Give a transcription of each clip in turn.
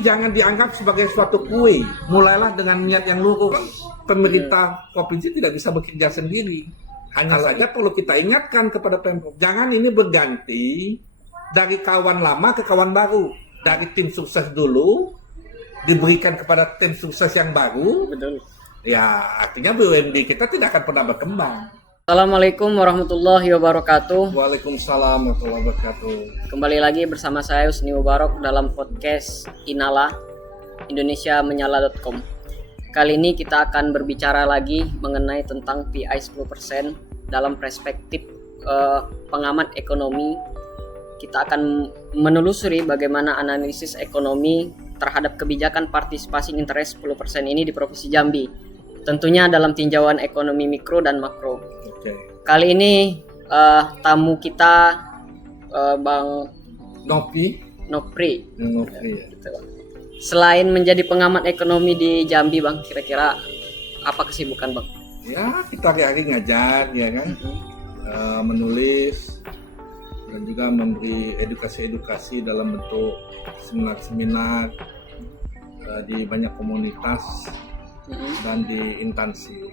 jangan dianggap sebagai suatu kue. Mulailah dengan niat yang lurus. Pemerintah provinsi tidak bisa bekerja sendiri. Hanya saja perlu kita ingatkan kepada Pemprov, jangan ini berganti dari kawan lama ke kawan baru. Dari tim sukses dulu diberikan kepada tim sukses yang baru. Betul. Ya, artinya BUMD kita tidak akan pernah berkembang. Assalamualaikum warahmatullahi wabarakatuh. Waalaikumsalam warahmatullahi wabarakatuh. Kembali lagi bersama saya Husni Mubarok dalam podcast Inala Indonesiamenyala.com. Kali ini kita akan berbicara lagi mengenai tentang PI 10% dalam perspektif pengamat ekonomi. Kita akan menelusuri bagaimana analisis ekonomi terhadap kebijakan partisipasi interest 10% ini di Provinsi Jambi. Tentunya dalam tinjauan ekonomi mikro dan makro. Kali ini tamu kita Bang Nopri. Ya. Selain menjadi pengamat ekonomi di Jambi, Bang, kira-kira apa kesibukan, Bang? Ya, kita hari-hari ngajar, ya kan, menulis dan juga memberi edukasi-edukasi dalam bentuk seminar-seminar di banyak komunitas dan di instansi.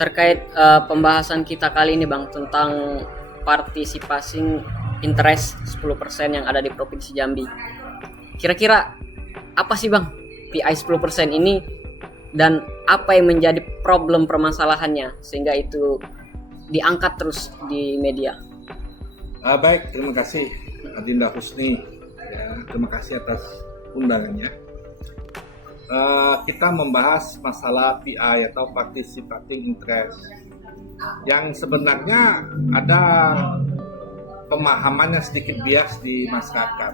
Terkait pembahasan kita kali ini, Bang, tentang partisipasi interest 10% yang ada di Provinsi Jambi. Kira-kira apa sih, Bang, PI 10% ini dan apa yang menjadi problem permasalahannya sehingga itu diangkat terus di media? Baik, terima kasih Adinda Husni. Ya, terima kasih atas undangannya. Kita membahas masalah PI atau participating interest yang sebenarnya ada pemahamannya sedikit bias di masyarakat.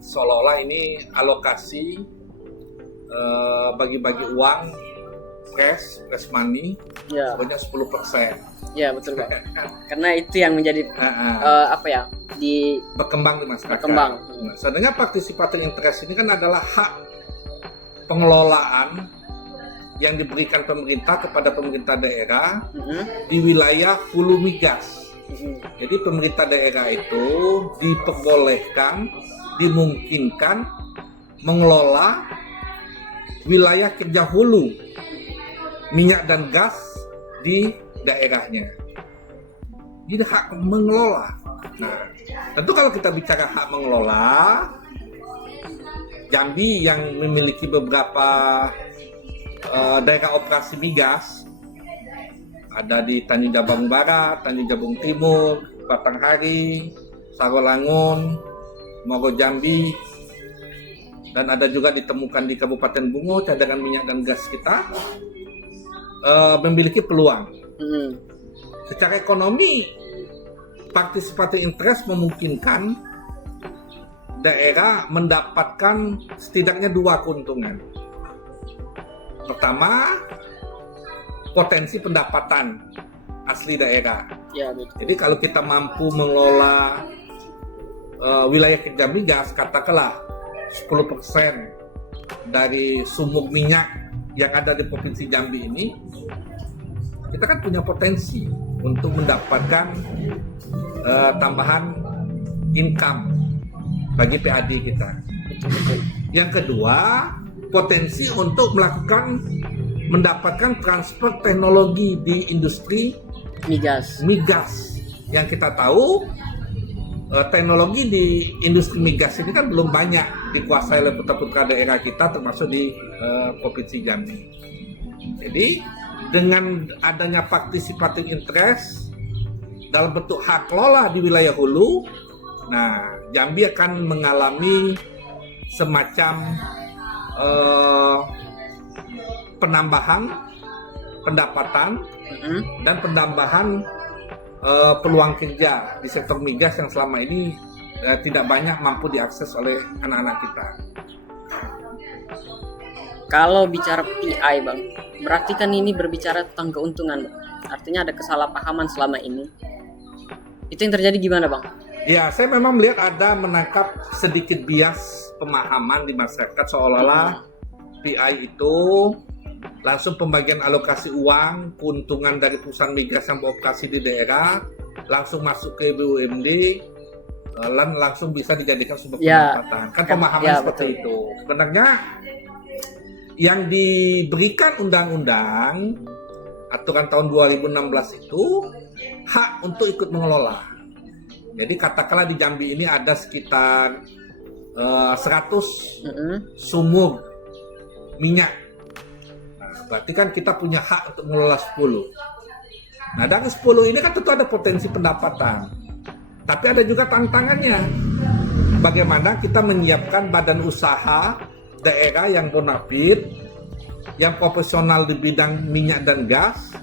Seolah-olah ini alokasi bagi-bagi uang press money sebanyak 10%. Ya, betul, Bang. Karena itu yang menjadi berkembang di masyarakat. Berkembang. Sebenarnya participating interest ini kan adalah hak pengelolaan yang diberikan pemerintah kepada pemerintah daerah di wilayah hulu migas. Jadi pemerintah daerah itu diperbolehkan, dimungkinkan mengelola wilayah kerja hulu minyak dan gas di daerahnya. Jadi hak mengelola. Nah, tentu kalau kita bicara hak mengelola, Jambi yang memiliki beberapa daerah operasi migas, ada di Tanjung Jabung Barat, Tanjung Jabung Timur, Batanghari, Sarolangun, Moro Jambi, dan ada juga ditemukan di Kabupaten Bungo cadangan minyak dan gas kita memiliki peluang. Secara ekonomi, participating interest memungkinkan daerah mendapatkan setidaknya dua keuntungan. Pertama, potensi pendapatan asli daerah. Ya, betul. Jadi kalau kita mampu mengelola wilayah kerja migas, katakanlah 10% dari sumur minyak yang ada di Provinsi Jambi ini, kita kan punya potensi untuk mendapatkan tambahan income bagi PAD kita. Yang kedua, potensi untuk mendapatkan transfer teknologi di industri migas. Yang kita tahu teknologi di industri migas ini kan belum banyak dikuasai oleh putra-putra daerah kita, termasuk di Provinsi Jambi. Jadi dengan adanya participating interest dalam bentuk hak kelola di wilayah hulu, nah Jambi akan mengalami semacam penambahan pendapatan dan penambahan peluang kerja di sektor migas yang selama ini tidak banyak mampu diakses oleh anak-anak kita. Kalau bicara PI, Bang, berarti kan ini berbicara tentang keuntungan, Bang. Artinya ada kesalahpahaman selama ini. Itu yang terjadi gimana, Bang? Ya, saya memang melihat ada menangkap sedikit bias pemahaman di masyarakat seolah-olah PI itu langsung pembagian alokasi uang, keuntungan dari perusahaan migas yang beroperasi di daerah langsung masuk ke BUMD langsung bisa dijadikan sumber Ya, pendapatan. Kan pemahaman ya, seperti betul. itu. Sebenarnya yang diberikan undang-undang aturan tahun 2016 itu hak untuk ikut mengelola. Jadi katakanlah di Jambi ini ada sekitar 100 sumur minyak. Nah, berarti kan kita punya hak untuk mengelola 10. Nah, dari 10 ini kan tentu ada potensi pendapatan. Tapi ada juga tantangannya. Bagaimana kita menyiapkan badan usaha daerah yang bonafit, yang profesional di bidang minyak dan gas,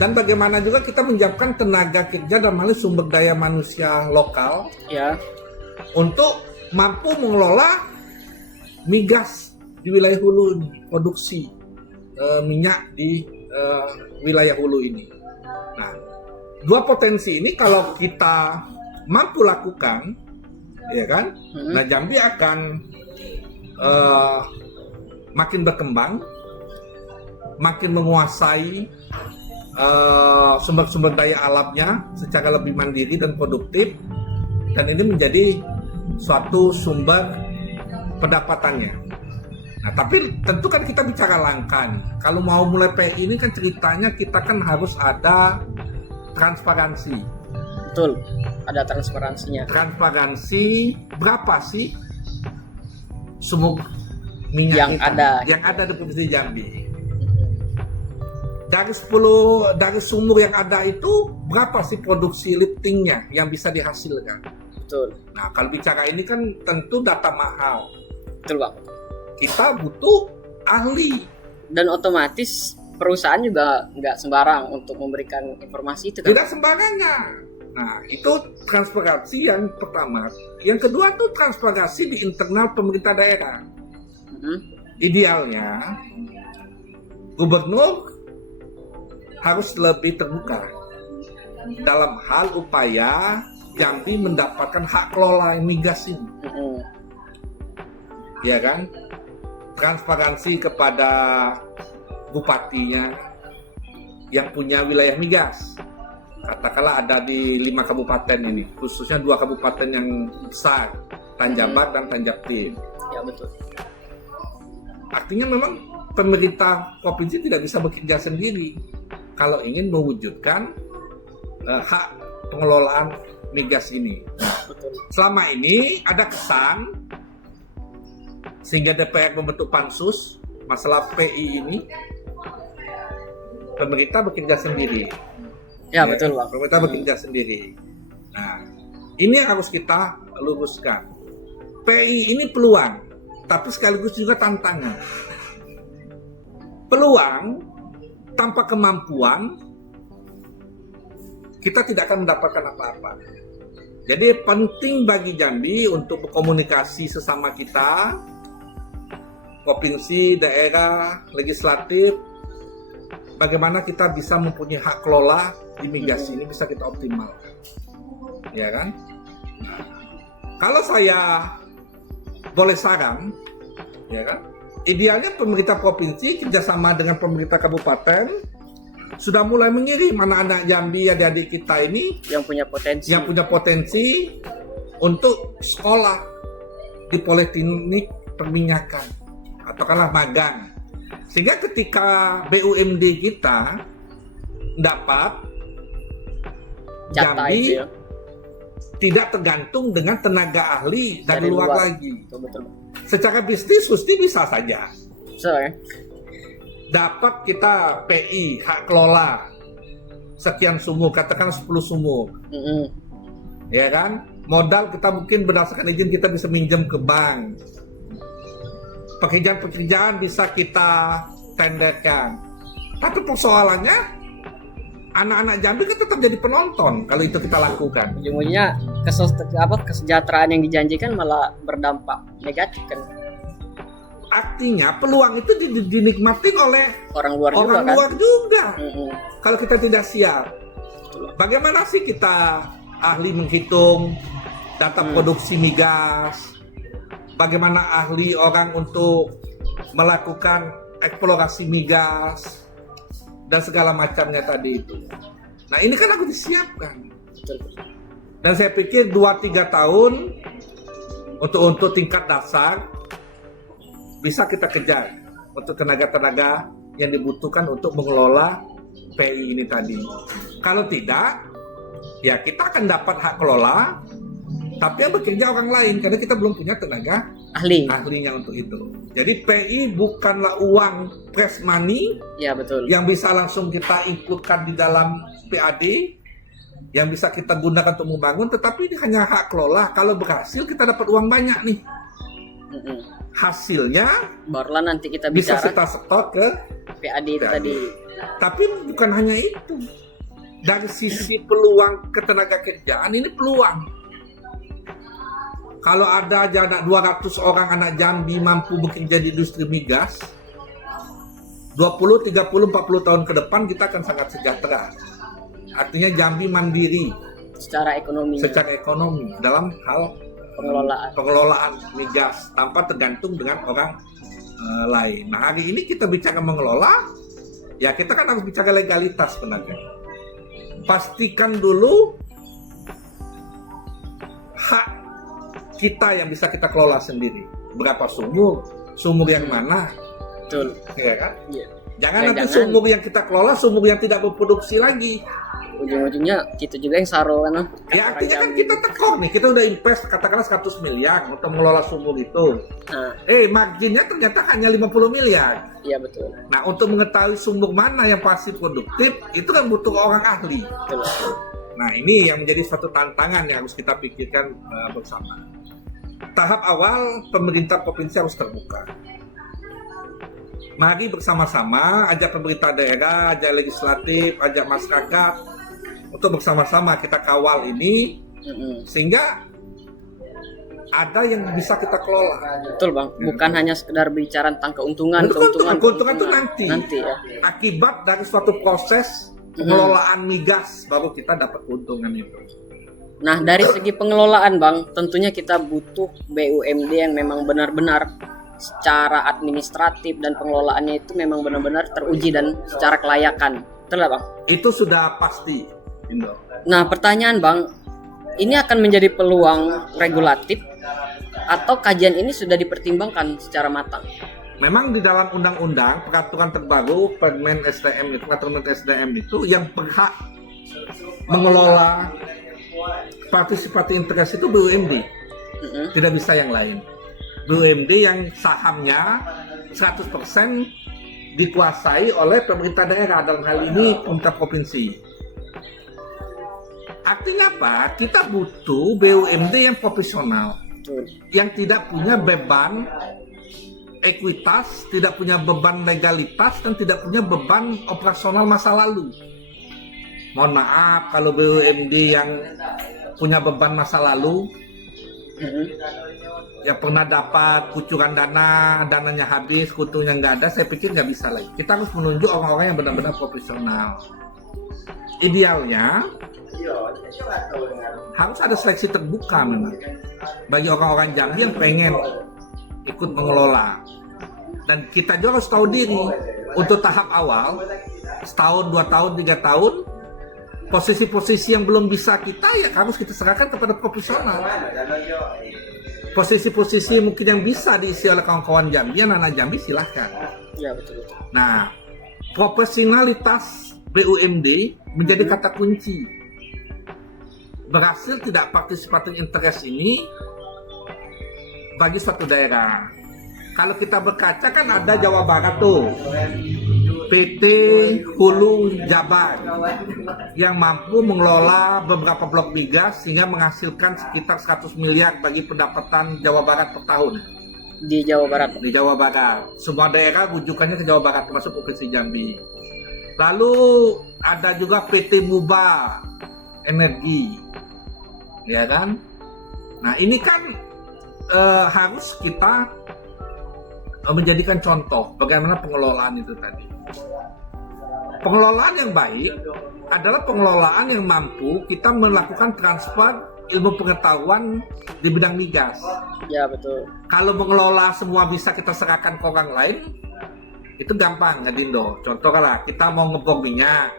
dan bagaimana juga kita menyiapkan tenaga kerja dan sumber daya manusia lokal Ya, untuk mampu mengelola migas di wilayah hulu ini, produksi minyak di wilayah hulu ini. Nah, dua potensi ini kalau kita mampu lakukan, ya kan, nah Jambi akan makin berkembang, makin menguasai sumber-sumber daya alamnya secara lebih mandiri dan produktif, dan ini menjadi suatu sumber pendapatannya. Nah, tapi tentu kan kita bicara langkah nih. Kalau mau mulai PI ini kan ceritanya kita kan harus ada transparansi. betul. Ada transparansinya. Transparansi berapa sih sumur minyak yang ada di Provinsi Jambi? Dari sumur yang ada itu berapa sih produksi liftingnya yang bisa dihasilkan? Betul. Nah, kalau bicara ini kan tentu data mahal. Betul, Bang. Kita butuh ahli. Dan otomatis perusahaan juga nggak sembarang untuk memberikan informasi itu kan. Tidak sembarangan. Nah, itu transparansi yang pertama. Yang kedua tuh transparansi di internal pemerintah daerah. Idealnya gubernur harus lebih terbuka dalam hal upaya Jambi mendapatkan hak kelola migas ini. Ya kan? Transparansi kepada bupatinya yang punya wilayah migas. Katakanlah ada di 5 kabupaten ini, khususnya 2 kabupaten yang besar, Tanjabar dan Tanjab Tim. Ya, betul. Artinya memang pemerintah provinsi tidak bisa bekerja sendiri kalau ingin mewujudkan hak pengelolaan migas ini. Betul. Selama ini ada kesan sehingga DPR membentuk pansus masalah PI ini, pemerintah bekerja sendiri. Ya, betul, Bang. Pemerintah bekerja sendiri. Nah, ini yang harus kita luruskan. PI ini peluang, tapi sekaligus juga tantangan. Peluang tanpa kemampuan kita tidak akan mendapatkan apa-apa. Jadi penting bagi Jambi untuk berkomunikasi sesama kita, provinsi, daerah, legislatif, bagaimana kita bisa mempunyai hak kelola di migas ini bisa kita optimalkan, ya kan? Nah, kalau saya boleh saran, ya kan? Idealnya pemerintah provinsi kerjasama dengan pemerintah kabupaten sudah mulai mengirim anak-anak Jambi, adik-adik kita ini Yang punya potensi untuk sekolah di politeknik perminyakan atau kalah magang, sehingga ketika BUMD kita dapat jatah Jambi itu ya. tidak tergantung dengan tenaga ahli dari luar lagi. Betul. Secara bisnis Susti bisa saja Ya. dapat kita PI hak kelola sekian sumur, katakan 10 sumur, ya kan? Modal kita mungkin berdasarkan izin kita bisa minjem ke bank. Pekerjaan-pekerjaan bisa kita tenderkan. Tapi persoalannya anak-anak Jambi kan tetap jadi penonton kalau itu kita lakukan. Ujung-ujungnya kesejahteraan yang dijanjikan malah berdampak negatif kan. Artinya peluang itu dinikmatin oleh Orang luar juga. Mm-mm. Kalau kita tidak siap. Bagaimana sih kita ahli menghitung data produksi migas? Bagaimana ahli orang untuk melakukan eksplorasi migas dan segala macamnya tadi itu. Nah, ini kan harus disiapkan. Betul. Dan saya pikir 2-3 tahun untuk tingkat dasar bisa kita kejar untuk tenaga-tenaga yang dibutuhkan untuk mengelola PI ini tadi. Kalau tidak, ya kita akan dapat hak kelola, tapi yang bekerja orang lain karena kita belum punya tenaga ahlinya untuk itu. Jadi PI bukanlah uang press money, ya betul, yang bisa langsung kita inputkan di dalam PAD, yang bisa kita gunakan untuk membangun, tetapi ini hanya hak kelola. Kalau berhasil kita dapat uang banyak nih. Hasilnya barulah nanti kita bisa bicara kita setor ke PAD itu tadi. Tapi bukan hanya itu. Dari sisi peluang ketenaga kerjaan, ini peluang. Kalau ada aja anak 200 orang anak Jambi mampu bekerja di industri migas, 20, 30, 40 tahun ke depan kita akan sangat sejahtera. Artinya Jambi mandiri secara ekonomi dalam hal pengelolaan migas tanpa tergantung dengan orang lain. Nah, hari ini kita bicara mengelola, ya kita kan harus bicara legalitas sebenarnya. Pastikan dulu hak kita yang bisa kita kelola sendiri. Berapa sumur yang mana, betul, ya kan? Iya. Jangan nanti sumur yang kita kelola sumur yang tidak berproduksi lagi. Ujung-ujungnya kita juga yang saro kan? Ya artinya kan kita tekor nih, kita udah invest katakanlah 100 miliar untuk mengelola sumur itu. Marginnya ternyata hanya 50 miliar. Iya betul. Nah, untuk mengetahui sumur mana yang pasti produktif, itu kan butuh orang ahli. Betul. Nah, ini yang menjadi suatu tantangan yang harus kita pikirkan bersama. Tahap awal, pemerintah provinsi harus terbuka. Mari bersama-sama, ajak pemerintah daerah, ajak legislatif, ajak masyarakat, untuk bersama-sama kita kawal ini, sehingga ada yang bisa kita kelola. Betul Bang, bukan hanya sekedar bicara tentang keuntungan itu nanti ya. Akibat dari suatu proses pengelolaan migas baru kita dapat keuntungan itu. Nah, dari segi pengelolaan Bang, tentunya kita butuh BUMD yang memang benar-benar secara administratif dan pengelolaannya itu memang benar-benar teruji dan secara kelayakan. Betul nggak Bang? Itu sudah pasti, Indo. Nah, pertanyaan Bang, ini akan menjadi peluang regulatif atau kajian ini sudah dipertimbangkan secara matang? Memang di dalam undang-undang peraturan terbaru Permen SDM itu yang berhak mengelola partisipasi interest itu BUMD, tidak bisa yang lain. BUMD yang sahamnya 100% dikuasai oleh pemerintah daerah, dalam hal ini pemerintah provinsi. Artinya apa? Kita butuh BUMD yang profesional, yang tidak punya beban ekuitas, tidak punya beban legalitas, dan tidak punya beban operasional masa lalu. Mohon maaf kalau BUMD yang punya beban masa lalu, yang pernah dapat kucuran dananya habis, kutunya nggak ada, saya pikir nggak bisa lagi. Kita harus menunjuk orang-orang yang benar-benar profesional. Idealnya harus ada seleksi terbuka memang bagi orang-orang Jambi yang pengen ikut mengelola. Dan kita juga harus tahu diri untuk tahap awal, setahun, 2 tahun, 3 tahun, posisi-posisi yang belum bisa kita ya harus kita serahkan kepada profesional. Posisi-posisi mungkin yang bisa diisi oleh kawan-kawan Jambi, anak-anak Jambi, silahkan. Ya betul. Nah, profesionalitas BUMD menjadi kata kunci. Berhasil tidak partisipatif interest ini bagi suatu daerah. Kalau kita berkaca kan ada Jawa Barat tuh, PT Hulu Jabar yang mampu mengelola beberapa blok migas sehingga menghasilkan sekitar 100 miliar bagi pendapatan Jawa Barat per tahun. Di Jawa Barat? Di Jawa Barat. Semua daerah rujukannya ke Jawa Barat, termasuk Provinsi Jambi. Lalu ada juga PT Muba Energi, ya kan? Nah ini kan harus kita menjadikan contoh bagaimana pengelolaan itu tadi. Pengelolaan yang baik adalah pengelolaan yang mampu kita melakukan transfer ilmu pengetahuan di bidang migas. Ya betul. Kalau mengelola semua bisa kita serahkan ke orang lain, itu gampang, Ngadindo. Contoh kalau kita mau ngebom minyak,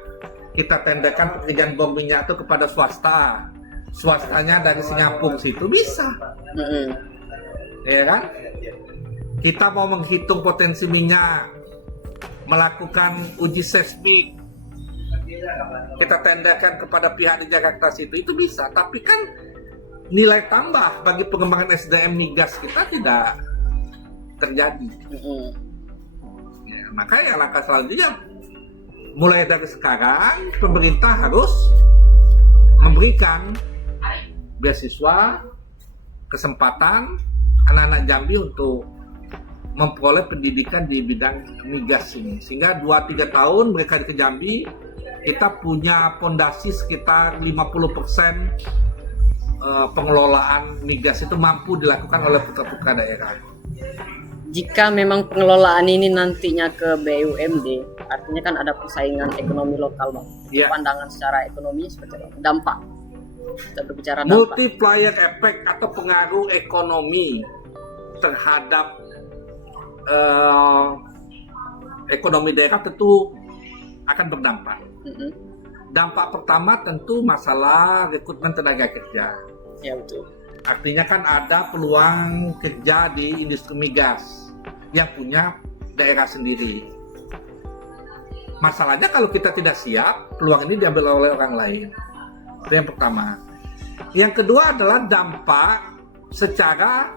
kita tenderkan pekerjaan bom minyak itu kepada swasta. swastanya dari Singapura situ bisa, ya kan? Kita mau menghitung potensi minyak, melakukan uji seismik, kita tenderkan kepada pihak di Jakarta situ, itu bisa. Tapi kan nilai tambah bagi pengembangan SDM migas kita tidak terjadi. Ya, makanya langkah selanjutnya mulai dari sekarang pemerintah harus memberikan beasiswa, kesempatan anak-anak Jambi untuk memperoleh pendidikan di bidang migas ini, sehingga 2-3 tahun mereka ke Jambi, kita punya fondasi sekitar 50% pengelolaan migas itu mampu dilakukan oleh putra-putra daerah. Jika memang pengelolaan ini nantinya ke BUMD, artinya kan ada persaingan ekonomi lokal, Bang. Ya. Pandangan secara ekonomi seperti apa? Dampak. Kita berbicara dampak. Multiplier effect atau pengaruh ekonomi terhadap ekonomi daerah tentu akan berdampak. Dampak pertama tentu masalah rekrutmen tenaga kerja. Ya, betul. Artinya kan ada peluang kerja di industri migas yang punya daerah sendiri. Masalahnya kalau kita tidak siap, peluang ini diambil oleh orang lain. Itu yang pertama. Yang kedua adalah dampak secara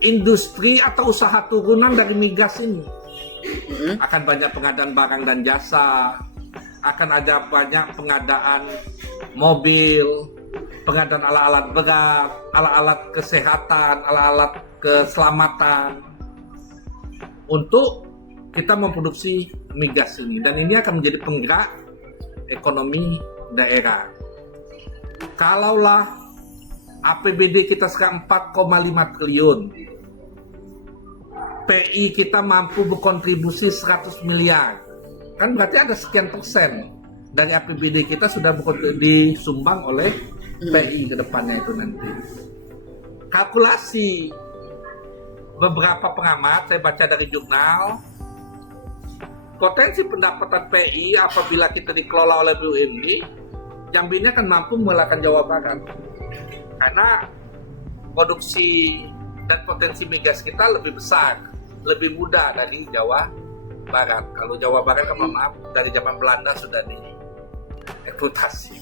industri atau usaha turunan dari migas ini. Akan banyak pengadaan barang dan jasa, akan ada banyak pengadaan mobil, pengadaan alat-alat berat, alat-alat kesehatan, alat-alat keselamatan untuk kita memproduksi migas ini, dan ini akan menjadi penggerak ekonomi daerah. Kalaulah APBD kita sekarang 4,5 triliun, PI kita mampu berkontribusi 100 miliar, kan berarti ada sekian persen dari APBD kita sudah disumbang oleh PI ke depannya itu nanti. Kalkulasi beberapa pengamat, saya baca dari jurnal, potensi pendapatan PI apabila kita dikelola oleh BUMD, Jambi ini akan mampu mengalahkan Jawa Barat. Karena produksi dan potensi migas kita lebih besar, lebih mudah dari Jawa Barat. Kalau Jawa Barat kan maaf, dari zaman Belanda sudah dieksploitasi.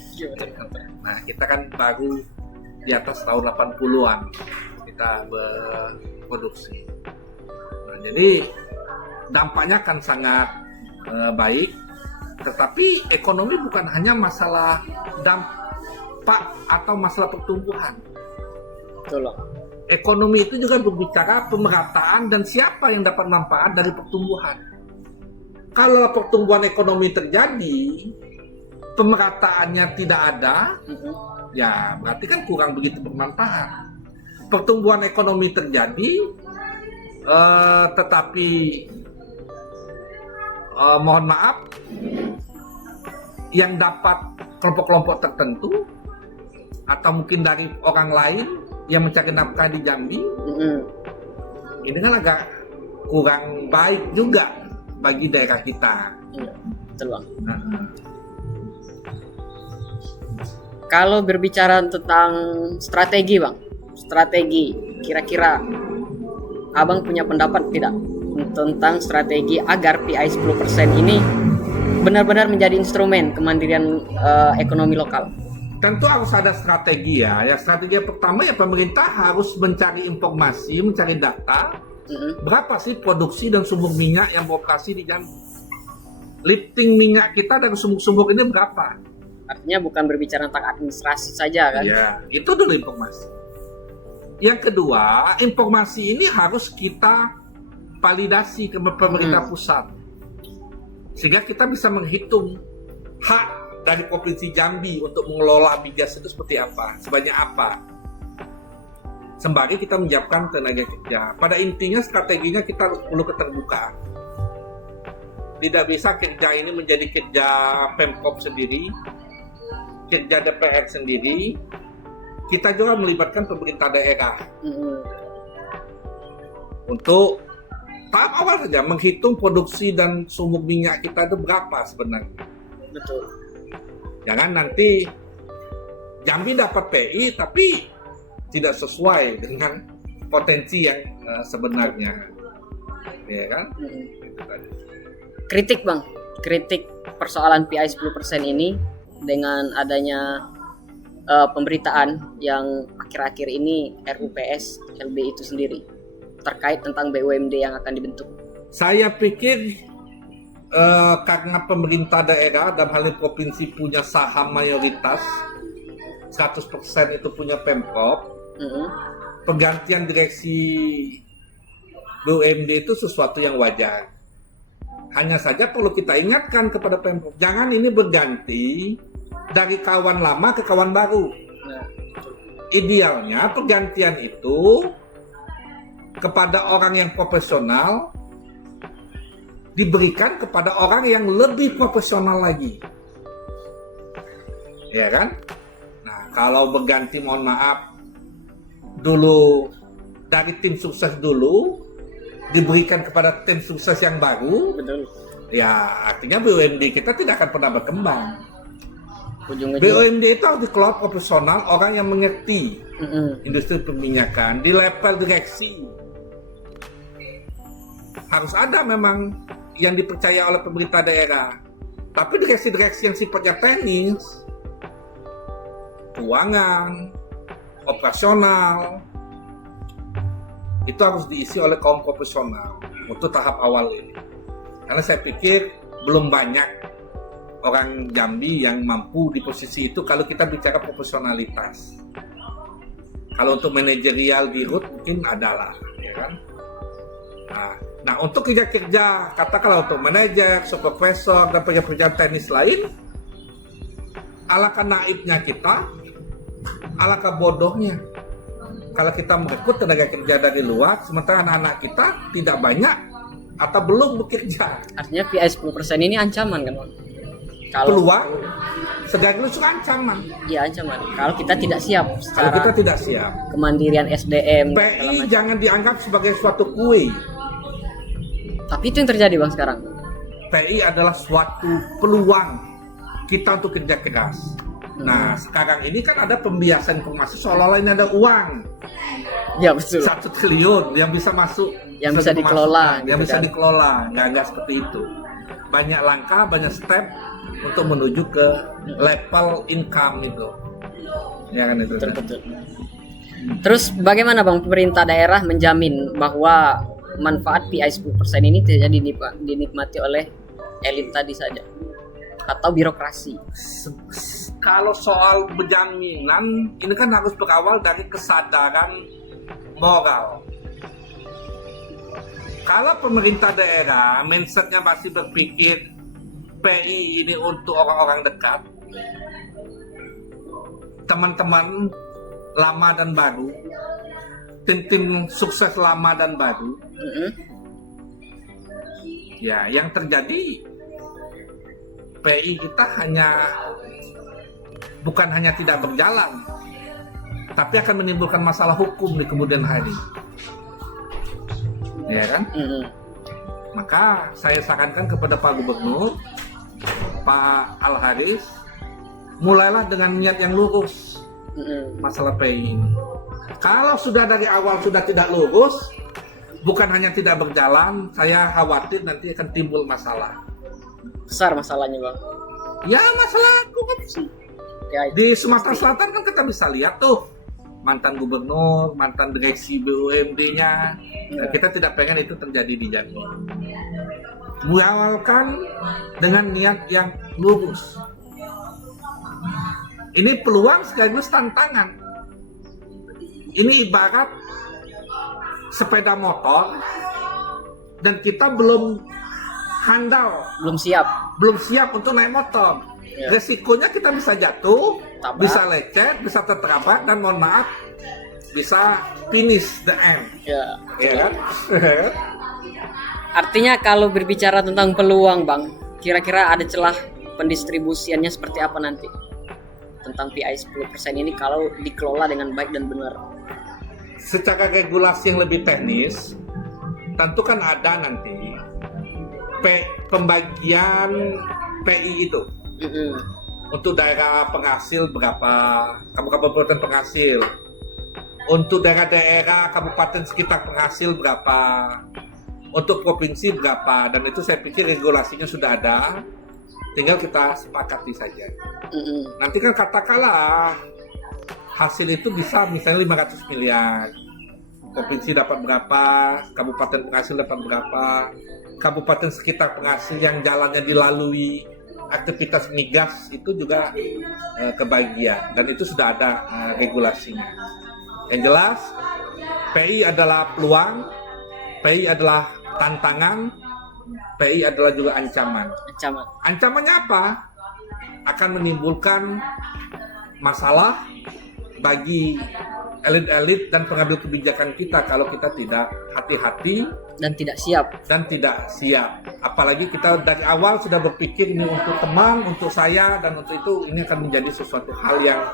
Nah, kita kan baru di atas tahun 80-an kita berproduksi. Nah, jadi dampaknya akan sangat baik. Tetapi ekonomi bukan hanya masalah dampak atau masalah pertumbuhan. Betul. Ekonomi itu juga berbicara pemerataan dan siapa yang dapat manfaat dari pertumbuhan. Kalau pertumbuhan ekonomi terjadi, pemerataannya tidak ada, ya berarti kan kurang begitu bermanfaat. Pertumbuhan ekonomi terjadi, tetapi mohon maaf, yang dapat kelompok-kelompok tertentu atau mungkin dari orang lain yang mencari nafkah di Jambi, ini kan agak kurang baik juga bagi daerah kita. Iya, betul, Bang. Kalau berbicara tentang strategi, Bang, kira-kira Abang punya pendapat tidak tentang strategi agar PI 10% ini benar-benar menjadi instrumen kemandirian ekonomi lokal? Tentu harus ada strategi ya. Strategi yang pertama ya pemerintah harus mencari informasi, mencari data. Berapa sih produksi dan sumber minyak yang beroperasi di Jambi? Lifting minyak kita dari sumber-sumber ini berapa? Artinya bukan berbicara tentang administrasi saja kan? Iya, itu dulu informasi. Yang kedua, informasi ini harus kita validasi ke pemerintah pusat. Sehingga kita bisa menghitung hak dari Provinsi Jambi untuk mengelola migas itu seperti apa, sebanyak apa. Sembari kita menyiapkan tenaga kerja. Pada intinya strateginya kita harus perlu keterbukaan. Tidak bisa kerja ini menjadi kerja Pemkop sendiri, kerja DPR sendiri. Kita juga melibatkan pemerintah daerah untuk tahap awal saja menghitung produksi dan sumber minyak kita itu berapa sebenarnya. Betul. Jangan nanti Jambi dapat PI tapi tidak sesuai dengan potensi yang sebenarnya, ya kan? Itu tadi. Kritik bang, kritik persoalan PI 10% ini dengan adanya pemberitaan yang akhir-akhir ini RUPS LB itu sendiri terkait tentang BUMD yang akan dibentuk. Saya pikir karena pemerintah daerah dalam hal ini provinsi punya saham mayoritas 100% itu punya Pemprov, penggantian direksi BUMD itu sesuatu yang wajar. Hanya saja perlu kita ingatkan kepada Pemprov, jangan ini berganti dari kawan lama ke kawan baru. Idealnya pergantian itu kepada orang yang profesional diberikan kepada orang yang lebih profesional lagi, ya kan? Nah, kalau berganti, mohon maaf, dulu dari tim sukses dulu diberikan kepada tim sukses yang baru, Betul. ya artinya BUMD kita tidak akan pernah berkembang. Ujung-ujung. BUMD itu harus dikelola profesional, orang yang mengerti industri perminyakan di level direksi. Harus ada memang yang dipercaya oleh pemerintah daerah. Tapi direksi-direksi yang sifatnya teknis, keuangan, operasional, itu harus diisi oleh kaum profesional untuk tahap awal ini. Karena saya pikir belum banyak orang Jambi yang mampu di posisi itu kalau kita bicara profesionalitas. Kalau untuk manajerial di RUT mungkin adalah, ya kan? Nah, untuk kerja-kerja, katakanlah untuk manajer, supervisor, dan pekerjaan teknis lain, alangkah naifnya kita, alangkah bodohnya kalau kita merekrut tenaga kerja dari luar, sementara anak-anak kita tidak banyak atau belum bekerja. Artinya PI 10% ini ancaman kan bang? Kalau Peluang sekaligus ancaman. Iya ancaman. Kalau kita tidak siap Kalau secara kita tidak siap, kemandirian SDM. segala PI macam. jangan dianggap sebagai suatu kue. Tapi itu yang terjadi bang sekarang. PI adalah suatu peluang kita untuk kerja keras. Nah, sekarang ini kan ada pembiasan informasi seolah-olah ini ada uang Ya betul. 1 triliun yang bisa masuk, Yang bisa dikelola, yang gitu bisa kan. dikelola. Nggak seperti itu. Banyak langkah, banyak step untuk menuju ke level income itu. Ya kan itu. Betul. Terus bagaimana bang pemerintah daerah menjamin bahwa manfaat PI 10% ini tidak dinikmati oleh elit tadi saja atau birokrasi? Kalau soal penjaminan, ini kan harus berawal dari kesadaran moral. Kalau pemerintah daerah mindsetnya masih berpikir PI ini untuk orang-orang dekat, teman-teman lama dan baru, tim-tim sukses lama dan baru, ya yang terjadi PI kita bukan hanya tidak berjalan, tapi akan menimbulkan masalah hukum di kemudian hari, ya kan? Maka saya sarankan kepada Pak Gubernur, Pak Al-Haris, mulailah dengan niat yang lurus masalah PI ini. Kalau sudah dari awal sudah tidak lurus, bukan hanya tidak berjalan, saya khawatir nanti akan timbul masalah. Besar masalahnya bang. Ya masalah korupsi. Ya, Di Sumatera Selatan kan kita bisa lihat tuh mantan gubernur, mantan direksi BUMD-nya. Nah, kita tidak pengen itu terjadi di Jambi. Muawalkan dengan niat yang lurus. Ini peluang sekaligus tantangan. Ini ibarat sepeda motor dan kita belum handal, belum siap untuk naik motor. Ya. Resikonya kita bisa jatuh, Tabrak. bisa lecet, bisa tertabrak, dan mohon maaf bisa finish the end. Ya kan? Artinya kalau berbicara tentang peluang bang, kira-kira ada celah pendistribusiannya seperti apa nanti tentang PI 10% ini kalau dikelola dengan baik dan benar? Secara regulasi yang lebih teknis, tentu kan ada nanti pembagian PI itu. Untuk daerah penghasil berapa, kabupaten penghasil. Untuk daerah-daerah kabupaten sekitar penghasil berapa, untuk provinsi berapa, dan itu saya pikir regulasinya sudah ada, tinggal kita sepakati saja. Nanti kan katakanlah hasil itu bisa misalnya 500 miliar, provinsi dapat berapa, kabupaten penghasil dapat berapa, kabupaten sekitar penghasil yang jalannya dilalui aktivitas migas itu juga kebagian, dan itu sudah ada regulasinya. Yang jelas PI adalah peluang, PI adalah tantangan, PI adalah juga ancaman. Ancamannya apa? Akan menimbulkan masalah bagi elit-elit dan pengambil kebijakan kita kalau kita tidak hati-hati dan tidak siap. Apalagi kita dari awal sudah berpikir ini untuk teman, untuk saya, dan untuk itu ini akan menjadi sesuatu hal yang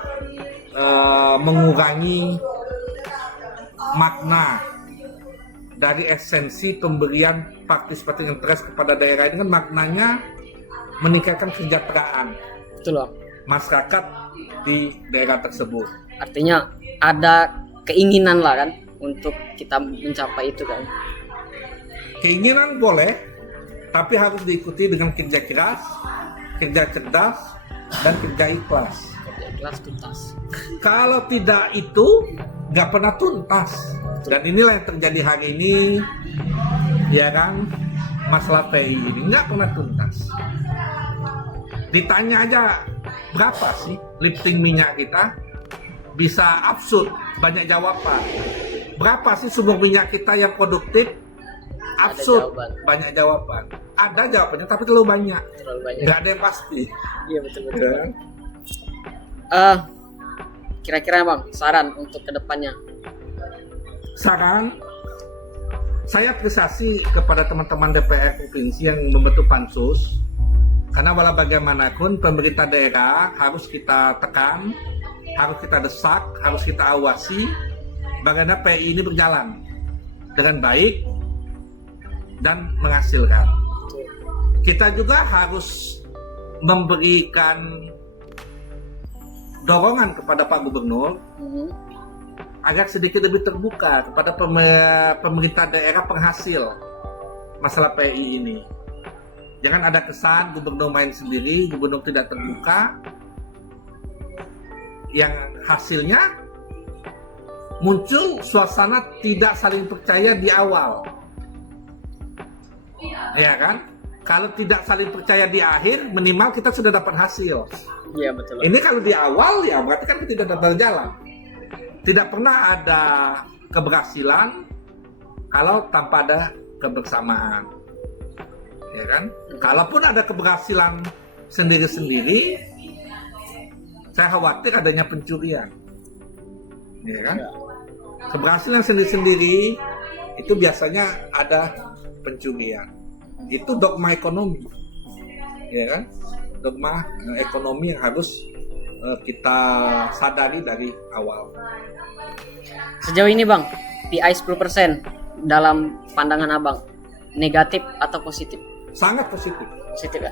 mengurangi makna dari esensi pemberian participating interest kepada daerah. Ini kan maknanya meningkatkan kesejahteraan masyarakat di daerah tersebut. Artinya ada keinginan lah kan untuk kita mencapai itu kan. Keinginan boleh, tapi harus diikuti dengan kerja keras, kerja cerdas, dan kerja ikhlas. Tuntas. Kalau tidak itu nggak pernah tuntas. Dan inilah yang terjadi hari ini, ya kan, masalah PI ini nggak pernah tuntas. Ditanya aja berapa sih lifting minyak kita, bisa absurd, banyak jawaban. Berapa sih sumber minyak kita yang produktif? Absurd, banyak jawaban. Ada jawabannya tapi terlalu banyak. Nggak ada yang pasti. Iya betul. Ya. Kira-kira Bang, saran untuk kedepannya? Saran, saya apresiasi kepada teman-teman DPR provinsi yang membentuk pansus, karena walau bagaimanapun pemerintah daerah harus kita tekan, harus kita desak, harus kita awasi bagaimana PI ini berjalan dengan baik dan menghasilkan. Kita juga harus memberikan dorongan kepada Pak Gubernur agar sedikit lebih terbuka kepada pemerintah daerah penghasil masalah PI ini. Jangan ada kesan gubernur main sendiri, gubernur tidak terbuka, yang hasilnya muncul suasana tidak saling percaya di awal. Ya kan? Kalau tidak saling percaya di akhir, minimal kita sudah dapat hasil. Iya betul. Ini kalau di awal ya berarti kan tidak dapat berjalan. Tidak pernah ada keberhasilan kalau tanpa ada kebersamaan. Ya kan? Kalaupun ada keberhasilan sendiri-sendiri, saya khawatir adanya pencurian. Ya kan? Keberhasilan sendiri-sendiri itu biasanya ada pencurian. Itu dogma ekonomi. Ya kan? Dogma ekonomi yang harus kita sadari dari awal. Sejauh ini Bang, PI 10% dalam pandangan Abang, negatif atau positif? Sangat positif. Positif ya?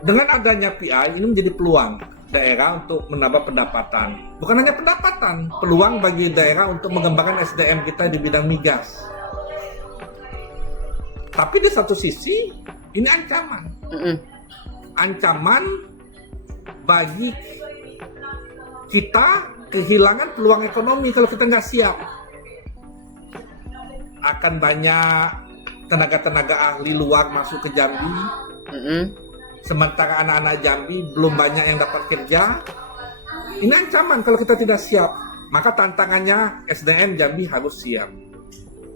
Dengan adanya PI ini menjadi peluang daerah untuk menambah pendapatan. Bukan hanya pendapatan, peluang bagi daerah untuk mengembangkan SDM kita di bidang migas. Tapi di satu sisi ini ancaman. Ancaman bagi kita kehilangan peluang ekonomi kalau kita nggak siap. Akan banyak tenaga-tenaga ahli luar masuk ke Jambi. Sementara anak-anak Jambi belum banyak yang dapat kerja. Ini ancaman kalau kita tidak siap. Maka tantangannya SDM Jambi harus siap.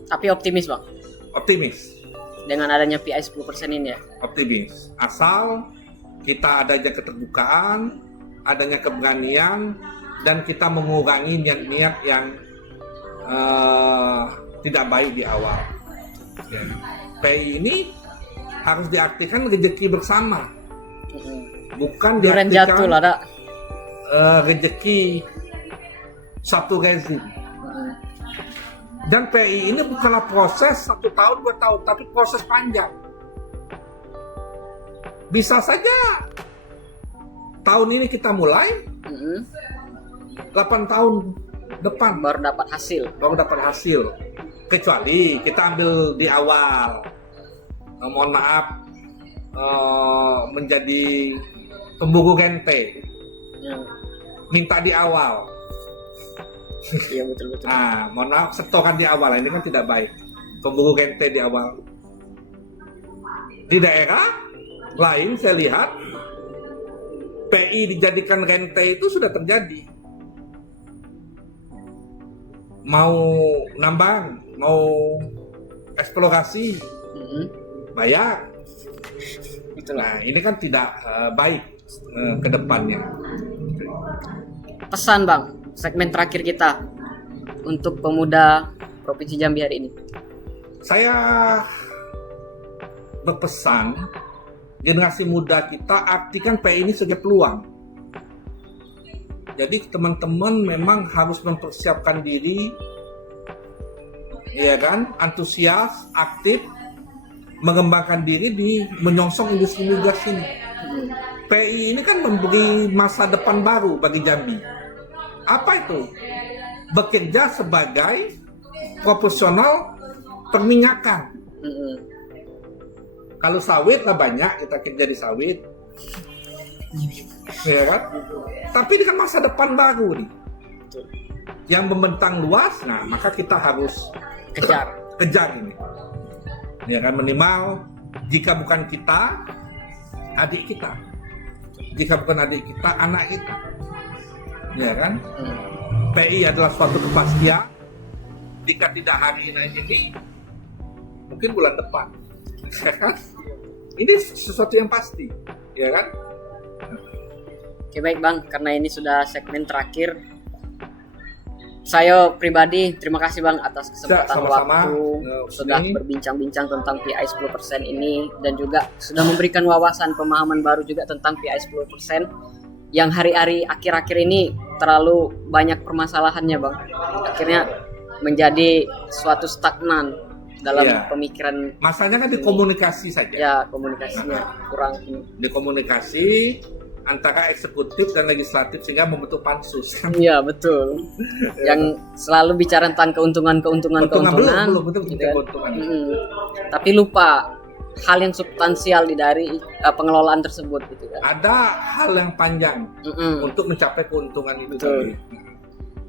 Tapi optimis Bang? Optimis. Dengan adanya PI 10% ini ya? Optimis. Asal kita adanya keterbukaan, adanya keberanian, dan kita mengurangi niat-niat yang tidak baik di awal. Ya. PI ini harus diartikan rezeki bersama, bukan Duren jatuh lah, rezeki satu rezim. Dan PI ini bukanlah proses 1 tahun 2 tahun, tapi proses panjang. Bisa saja tahun ini kita mulai, 8 tahun depan Baru dapat hasil. baru dapat hasil. Kecuali kita ambil di awal, mohon maaf, menjadi pemburu gente, minta di awal. Iya betul. Nah, mohon maaf, setoran di awal ini kan tidak baik. Pemburu gente di awal. Di daerah lain saya lihat PI dijadikan rente itu sudah terjadi. Mau nambang, mau eksplorasi, bayar. Nah, ini kan tidak baik ke depannya. Pesan Bang, segmen terakhir kita untuk pemuda Provinsi Jambi hari ini. Saya berpesan, generasi muda kita artikan PI ini sebagai peluang. Jadi teman-teman memang harus mempersiapkan diri, ya kan, antusias, aktif, mengembangkan diri di menyongsong industri migas ini. PI ini kan memberi masa depan baru bagi Jambi. Apa itu? Bekerja sebagai profesional perminyakan. Kalau sawit lah banyak kita kerja di sawit, ya kan? Tapi dengan masa depan baru nih, yang membentang luas. Nah, maka kita harus kejar ini, ya kan? Minimal jika bukan kita, adik kita, jika bukan adik kita, anak kita, ya kan? PI adalah suatu kepastian. Jika tidak hari ini, mungkin bulan depan. Ini sesuatu yang pasti, ya kan? Oke baik Bang, karena ini sudah segmen terakhir, saya pribadi terima kasih Bang atas kesempatan sama-sama, waktu sudah berbincang-bincang tentang PI 10% ini, dan juga sudah memberikan wawasan pemahaman baru juga tentang PI 10% yang hari-hari akhir-akhir ini terlalu banyak permasalahannya Bang. Akhirnya menjadi suatu stagnan dalam pemikiran. Masanya kan di komunikasi saja. Ya, komunikasinya kurang. Di komunikasi antara eksekutif dan legislatif sehingga membentuk pansus. Iya betul. Yang selalu bicara tentang keuntungan. Belum gitu kan. Tapi lupa hal yang substansial dari pengelolaan tersebut gitu kan. Ada hal yang panjang untuk mencapai keuntungan itu. Betul.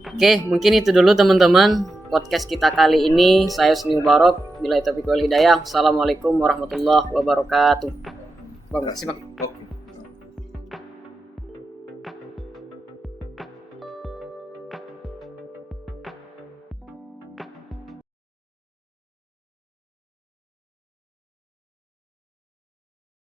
Oke, mungkin itu dulu teman-teman podcast kita kali ini. Saya Husni Mubarak, billahi taufiq wal hidayah. Assalamualaikum warahmatullahi wabarakatuh. Bang, makasih Bang. Oke.